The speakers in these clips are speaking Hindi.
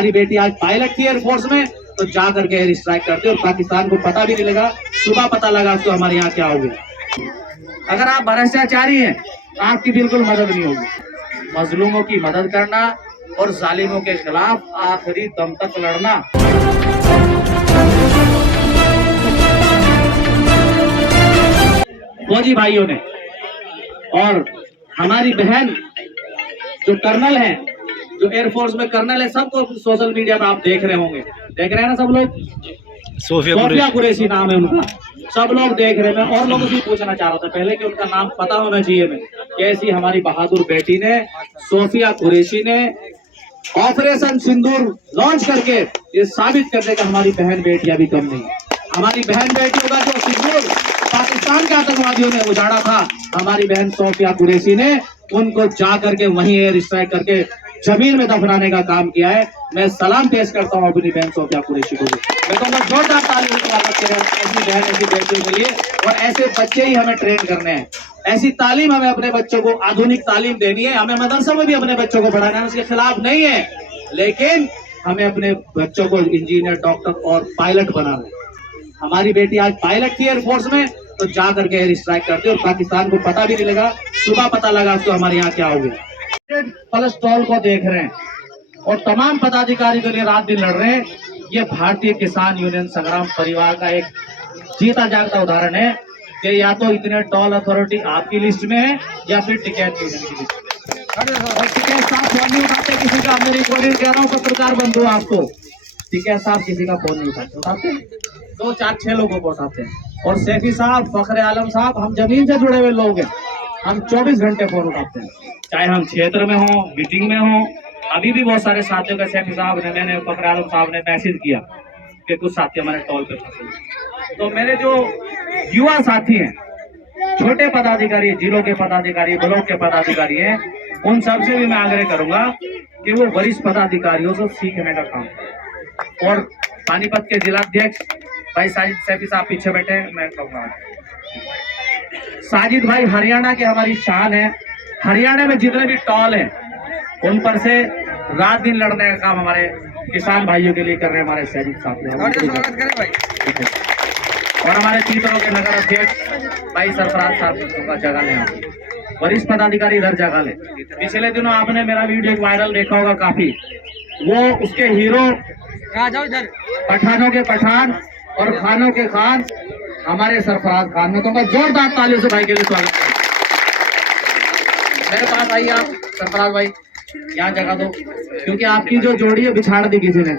हमारी बेटी आज पायलट थी एयरफोर्स में, तो जा करके एयर स्ट्राइक करते और पाकिस्तान को पता भी नहीं लगा। सुबह पता लगा तो हमारे यहाँ क्या हो गया। अगर आप भ्रष्टाचारी हैं तो आपकी बिल्कुल मदद नहीं होगी। मजलूमों की मदद करना और जालिमों के खिलाफ आखिरी दम तक लड़ना। फौजी भाइयों ने और हमारी बहन जो कर्नल है, जो एयरफोर्स में कर्नल है, सबको सोशल मीडिया पे आप देख रहे होंगे, देख रहे हैं ना सब लोग। सोफिया कुरैशी नाम है उनका, सब लोग देख रहे हैं। और लोगों से पूछना चाह रहा था पहले कि उनका नाम पता होना चाहिए। मैं कैसी हमारी बहादुर बेटी ने, सोफिया कुरैशी ने ऑपरेशन सिंदूर लॉन्च करके ये साबित कर देगा हमारी बहन बेटियां भी कम नहीं। हमारी बहन बेटियों का जो सिंदूर पाकिस्तान के आतंकवादियों ने उजाड़ा था, हमारी बहन सोफिया कुरैशी ने उनको जा करके वहीं एयर स्ट्राइक करके जमीन में दफनाने का काम किया है। मैं सलाम पेश करता हूं अपनी बहन सोफिया कुरैशी को। मैं कहूँगा जोरदार तालियों से स्वागत करें ऐसी बहन, ऐसी बेटियों के लिए। और ऐसे बच्चे ही हमें ट्रेन करने हैं, ऐसी तालीम हमें अपने बच्चों को, आधुनिक तालीम देनी है। हमें मदरसा में भी अपने बच्चों को पढ़ाना है, उसके खिलाफ नहीं है, लेकिन हमें अपने बच्चों को इंजीनियर, डॉक्टर और पायलट बनाना है। हमारी बेटी आज पायलट थी एयरफोर्स में, तो जा करके एयर स्ट्राइक करते और पाकिस्तान को पता भी नहीं लगा। सुबह पता लगा तो हमारे यहाँ क्या हो गया। कोलेस्ट्रॉल को देख रहे हैं और तमाम पदाधिकारी के लिए रात दिन लड़ रहे हैं। ये भारतीय किसान यूनियन संग्राम परिवार का एक जीता जागता उदाहरण है कि या तो इतने टॉल अथॉरिटी आपकी लिस्ट में है या फिर टिकैत यूनियन की लिस्ट में। और टिकैत साहब फोन नहीं उठाते किसी का। मैं रिकॉर्डिंग कह रहा हूँ पत्रकार बंधु आपको, टिकैत साहब किसी का फोन नहीं उठाते, 2 4 6 लोगों को उठाते हैं। और सैफी साहब, फखरे आलम साहब, हम जमीन से जुड़े हुए लोग हैं, हम 24 घंटे फोन उठाते हैं, चाहे हम क्षेत्र में हो, मीटिंग में हो। अभी भी बहुत सारे साथियों का सैफी साहब ने, मैंने, फखरे आलम साहब ने मैसेज किया कि कुछ साथी हमारे टॉल पे फंसे। तो मेरे जो युवा साथी हैं, छोटे पदाधिकारी, जिलों के पदाधिकारी, ब्लॉक के पदाधिकारी हैं, उन सबसे भी मैं आग्रह करूंगा कि वो वरिष्ठ पदाधिकारियों से सीखने का काम करें। और पानीपत के जिलाध्यक्ष भाई साजिद सैफी साहब पीछे बैठे हैं, मैं कहूँगा साजिद भाई हरियाणा के हमारी शान है। हरियाणा में जितने भी टॉल हैं उन पर से रात दिन लड़ने का काम हमारे किसान भाइयों के लिए कर रहे हैं हमारे साजिद साहब ने। और हमारे तीतरों के नगर अध्यक्ष भाई सरफराज साहब का जगह लें, वरिष्ठ पदाधिकारी इधर जगह ले। पिछले दिनों आपने मेरा वीडियो वायरल देखा होगा काफी, वो उसके हीरो पठानों के पठान और खानों के खान हमारे सरफराज खान। में कहूँगा जोरदार तालियों से भाई के लिए स्वागत करें। मेरे पास आइए आप सरफराज भाई, यहाँ जगह दो, क्योंकि आपकी जो जोड़ी है बिछाड़ दी किसी ने।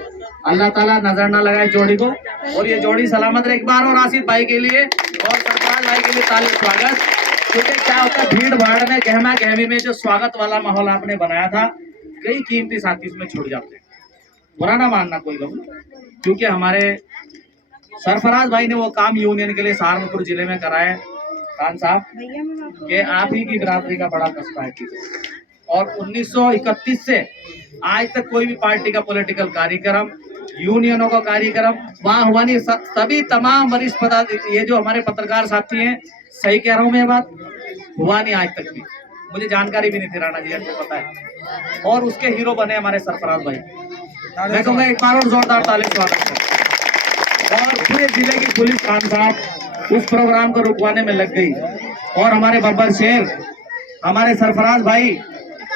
अल्लाह ताला नजर ना लगाए जोड़ी को, और ये जोड़ी सलामत रहे। एक बार और आसिफ भाई के लिए और सरफराज भाई के लिए तालियों स्वागत। क्योंकि क्या होता है, भीड़ भाड़ में, गहमा गहमी में जो स्वागत वाला माहौल आपने बनाया था, कई कीमती साथी इसमें छूट जाते हैं। बुरा ना मानना कोई लोग, क्योंकि हमारे सरफराज भाई ने वो काम यूनियन के लिए सहारनपुर जिले में कराए। खान साहब, ये आप ही की बिरादरी का बड़ा कस्बा है। और 1931 से आज तक कोई भी पार्टी का पॉलिटिकल कार्यक्रम, यूनियनों का कार्यक्रम वहाँ हुआ नहीं। सभी तमाम वरिष्ठ पदाधिकारी, ये जो हमारे पत्रकार साथी हैं, सही कह रहा हूँ मैं बात, हुआ नहीं आज तक भी। मुझे जानकारी भी नहीं थी, राणा जी आपको पता है। और उसके हीरो बने हमारे सरफराज भाई। मैं कहूँगा एक बार और जोरदार ताली स्वागत है। और पूरे जिले की पुलिस खान साहब उस प्रोग्राम को रुकवाने में लग गई। और हमारे बब्बर शेर, हमारे सरफराज भाई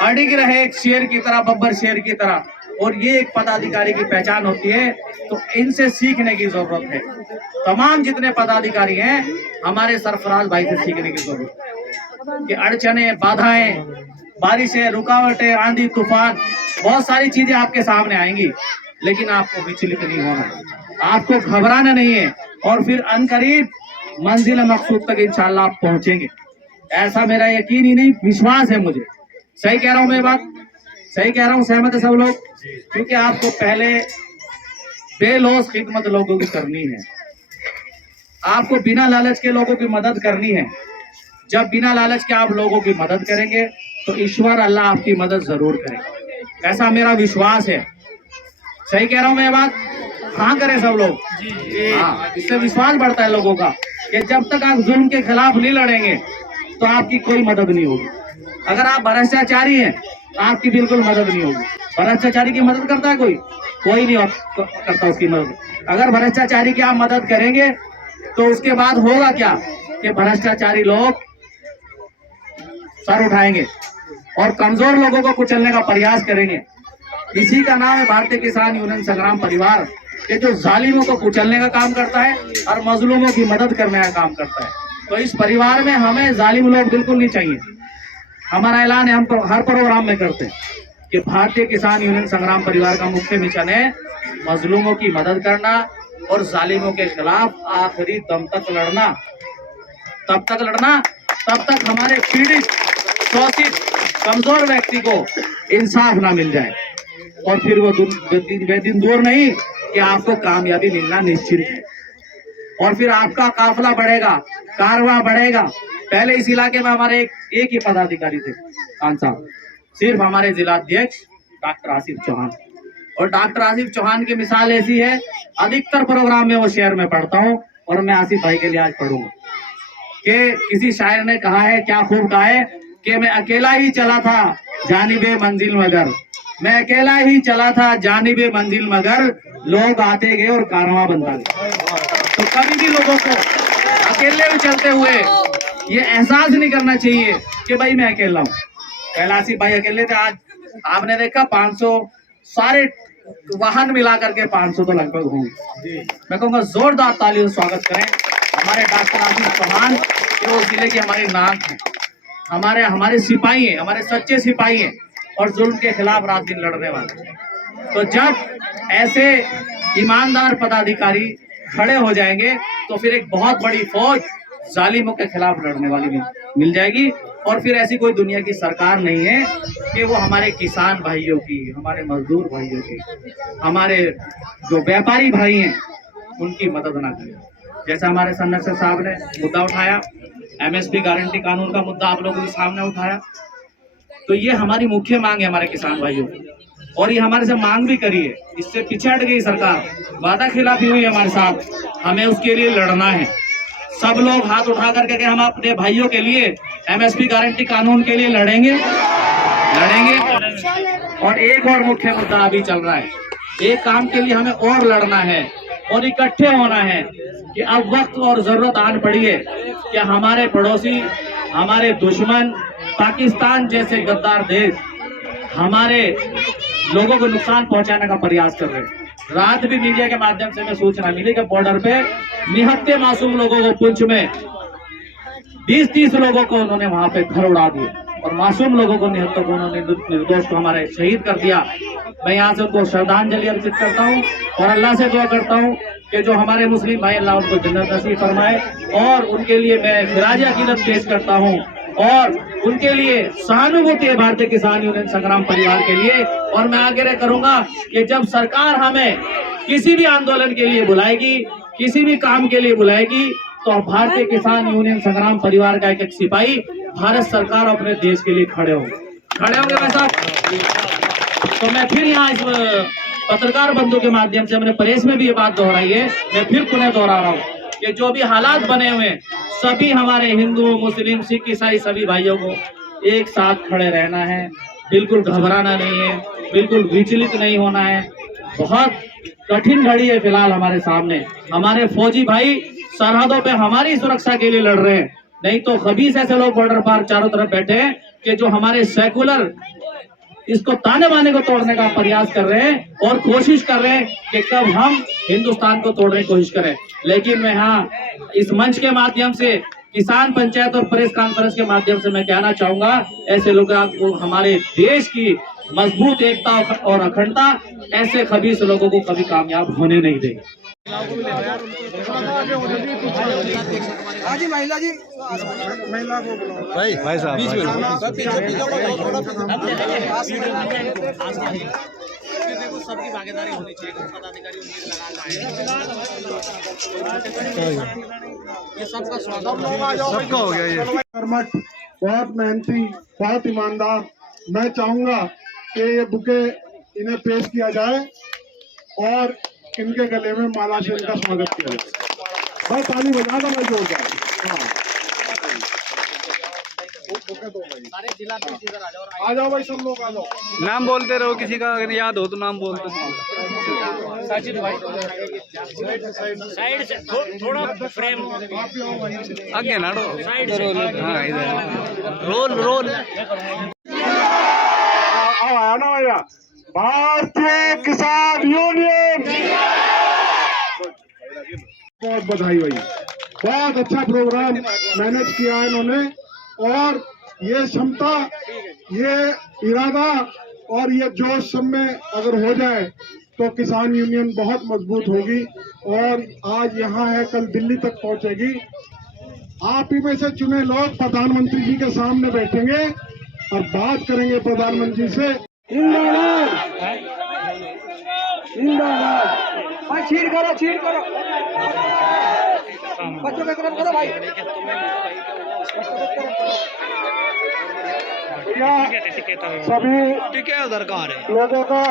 अड़िग रहे एक शेर की तरह, बब्बर शेर की तरह। और ये एक पदाधिकारी की पहचान होती है, तो इनसे सीखने की जरूरत है। तमाम जितने पदाधिकारी हैं, हमारे सरफराज भाई से सीखने की जरूरत है। कि अड़चने, बाधाएं, बारिशें, रुकावटें, आंधी तूफान, बहुत सारी चीजें आपके सामने आएंगी, लेकिन आपको विचलित नहीं होना, आपको घबराना नहीं है। और फिर अनकरीब मंजिल मकसूद तक इंशाल्लाह आप पहुंचेंगे, ऐसा मेरा यकीन ही नहीं, विश्वास है मुझे। सही कह रहा हूं मैं बात, सही कह रहा हूं, सहमत है सब लोग? क्योंकि आपको पहले बेलौस खिदमत लोगों की करनी है, आपको बिना लालच के लोगों की मदद करनी है। जब बिना लालच के आप लोगों की मदद करेंगे तो ईश्वर अल्लाह आपकी मदद जरूर करेगा, ऐसा मेरा विश्वास है। सही कह रहा हूं मैं बात? हाँ करें सब लोग जी। हाँ, इससे विश्वास बढ़ता है लोगों का कि जब तक आप जुल्म के खिलाफ नहीं लड़ेंगे तो आपकी कोई मदद नहीं होगी। अगर आप भ्रष्टाचारी हैं तो आपकी बिल्कुल मदद नहीं होगी। भ्रष्टाचारी की मदद करता है कोई? कोई नहीं करता उसकी मदद। अगर भ्रष्टाचारी की आप मदद करेंगे तो उसके बाद होगा क्या कि भ्रष्टाचारी लोग सर उठाएंगे और कमजोर लोगों को कुचलने का प्रयास करेंगे। इसी का नाम है भारतीय किसान यूनियन संग्राम परिवार, कि जो जालिमों को कुचलने का काम करता है और मजलूमों की मदद करने का काम करता है। तो इस परिवार में हमें जालिम लोग बिल्कुल नहीं चाहिए। हमारा ऐलान है, हम तो हर प्रोग्राम में करते हैं कि भारतीय किसान यूनियन संग्राम परिवार का मुख्य मिशन है मजलूमों की मदद करना और जालिमों के खिलाफ आखिरी दम तक लड़ना। तब तक लड़ना तब तक हमारे पीड़ित, शोषित, कमजोर व्यक्ति को इंसाफ ना मिल जाए। और फिर वो दिन दूर नहीं कि आपको कामयाबी मिलना निश्चित है। और फिर आपका काफिला बढ़ेगा, कारवां बढ़ेगा। पहले इस इलाके में हमारे एक ही पदाधिकारी थे, खान साहब, सिर्फ हमारे जिलाध्यक्ष डॉक्टर आसिफ चौहान। और डॉक्टर आसिफ चौहान की मिसाल ऐसी है, अधिकतर प्रोग्राम में वो शहर में पढ़ता हूँ और मैं आसिफ भाई के लिए आज पढ़ूंगा कि किसी शायर ने कहा है, क्या खूब कहा है, कि मैं अकेला ही चला था जानिबे मंजिल मगर, मैं अकेला ही चला था जानिबे मंजिल मगर, लोग आते गए और कारवां बनता गया। तो कभी भी लोगों को अकेले भी चलते हुए ये एहसास नहीं करना चाहिए कि भाई मैं अकेला हूँ। पहला आसिफ भाई अकेले थे, आज आपने देखा 500 सारे वाहन मिला करके 500 तो लगभग होंगे। मैं कहूँगा जोरदार तालियों से स्वागत करें हमारे डॉक्टर आसिफ चौहान, जो जिले की हमारी नाक है, हमारे सिपाही हैं, हमारे सच्चे सिपाही हैं और जुल्म के खिलाफ रात दिन लड़ने वाले। तो जब ऐसे ईमानदार पदाधिकारी खड़े हो जाएंगे तो फिर एक बहुत बड़ी फौज जालिमों के खिलाफ लड़ने वाली भी मिल जाएगी। और फिर ऐसी कोई दुनिया की सरकार नहीं है कि वो हमारे किसान भाइयों की, हमारे मजदूर भाइयों की, हमारे जो व्यापारी भाई हैं उनकी मदद ना करे। जैसा हमारे संरक्षक साहब ने मुद्दा उठाया, एमएसपी गारंटी कानून का मुद्दा आप लोगों के सामने उठाया, तो ये हमारी मुख्य मांग है हमारे किसान भाइयों की। और ये हमारे से मांग भी करी है, इससे पीछे हट गई सरकार, वादा खिलाफी हुई हमारे साथ, हमें उसके लिए लड़ना है। सब लोग हाथ उठा करके हम अपने भाइयों के लिए एमएसपी गारंटी कानून के लिए लड़ेंगे। और एक और मुख्य मुद्दा अभी चल रहा है, एक काम के लिए हमें और लड़ना है और इकट्ठे होना है कि अब वक्त और जरूरत आन पड़ी है कि हमारे पड़ोसी, हमारे दुश्मन पाकिस्तान जैसे गद्दार देश हमारे लोगों को नुकसान पहुंचाने का प्रयास कर रहे हैं। रात भी मीडिया के माध्यम से हमें सूचना मिली कि बॉर्डर पे निहत्थे मासूम लोगों को, पुंछ में 20-30 लोगों को उन्होंने वहां पे घर उड़ा दिए और मासूम लोगों को, निहत्थों को उन्होंने, निर्दोष को हमारे शहीद कर दिया। मैं यहाँ से उनको श्रद्धांजलि अर्पित करता हूँ और अल्लाह से दुआ करता हूँ कि जो हमारे मुस्लिम भाई, अल्लाह उनको जन्नत नसीब फरमाए। और उनके लिए मैं खिराज अकीदत पेश करता हूँ और उनके लिए सहानुभूति है भारतीय किसान यूनियन संग्राम परिवार के लिए। और मैं आग्रह करूंगा कि जब सरकार हमें किसी भी आंदोलन के लिए बुलाएगी, किसी भी काम के लिए बुलाएगी, तो भारतीय किसान यूनियन संग्राम परिवार का एक सिपाही भारत सरकार अपने देश के लिए खड़े होंगे भाई साहब। तो मैं फिर यहाँ इस पत्रकार बंधु के माध्यम से, मैंने प्रेस में भी ये बात दोहराई है, मैं फिर पुनः दोहरा रहा हूँ कि जो भी हालात बने हुए हैं, सभी हमारे हिंदू, मुस्लिम, सिख, ईसाई सभी भाइयों को एक साथ खड़े रहना है, बिल्कुल घबराना नहीं है, बिल्कुल विचलित नहीं होना है। बहुत कठिन घड़ी है फिलहाल हमारे सामने। हमारे फौजी भाई सरहदों पे हमारी सुरक्षा के लिए लड़ रहे हैं, नहीं तो खबीस ऐसे लोग बॉर्डर पार चारों तरफ बैठे हैं कि जो हमारे सेकुलर इसको ताने बाने को तोड़ने का प्रयास कर रहे हैं और कोशिश कर रहे हैं कि कब हम हिंदुस्तान को तोड़ने की कोशिश करें। लेकिन मैं यहाँ इस मंच के माध्यम से, किसान पंचायत और प्रेस कॉन्फ्रेंस के माध्यम से मैं कहना चाहूंगा, ऐसे लोगों को, हमारे देश की मजबूत एकता और अखंडता ऐसे खबीस लोगों को कभी कामयाब होने नहीं देगी। महिला जी, महिला को भाई साहब देखो सबकी भागीदारी होनी चाहिए, पदाधिकारी ये सबका स्वागत, सबका हो गया। ये कर्मठ, बहुत मेहनती, बहुत ईमानदार। मैं चाहूंगा कि ये बुके इन्हें पेश किया जाए और इनके गले में माला से इनका स्वागत किया जाए। बस ताली बजा दो, मैं जोड़ जाए। बुके दो भाई। सारे जिला पुलिस इधर आ जाओ और आ जाओ भाई, सब लोग आ जाओ। नाम बोलते रहो, किसी का अगर याद हो तो नाम बोलते रहो। साजिद भाई साइड से थोड़ा फ्रेम आप भी आओ भाई। आगे ना हाँ इधर रोल रोल आओ आया ना भैया। भारतीय किसान यूनियन बहुत बधाई भाई, बहुत अच्छा प्रोग्राम मैनेज किया है इन्होंने। और ये क्षमता, ये इरादा और ये जोश सब में अगर हो जाए तो किसान यूनियन बहुत मजबूत होगी और आज यहाँ है, कल दिल्ली तक पहुंचेगी। आप ही में से चुने लोग प्रधानमंत्री जी के सामने बैठेंगे और बात करेंगे प्रधानमंत्री से। जिंदाबाद जिंदाबाद। छीड़ करो बच्चों की तरफ करो भाई। सभी ठीक है उधर का आ रहे हैं। लोगों का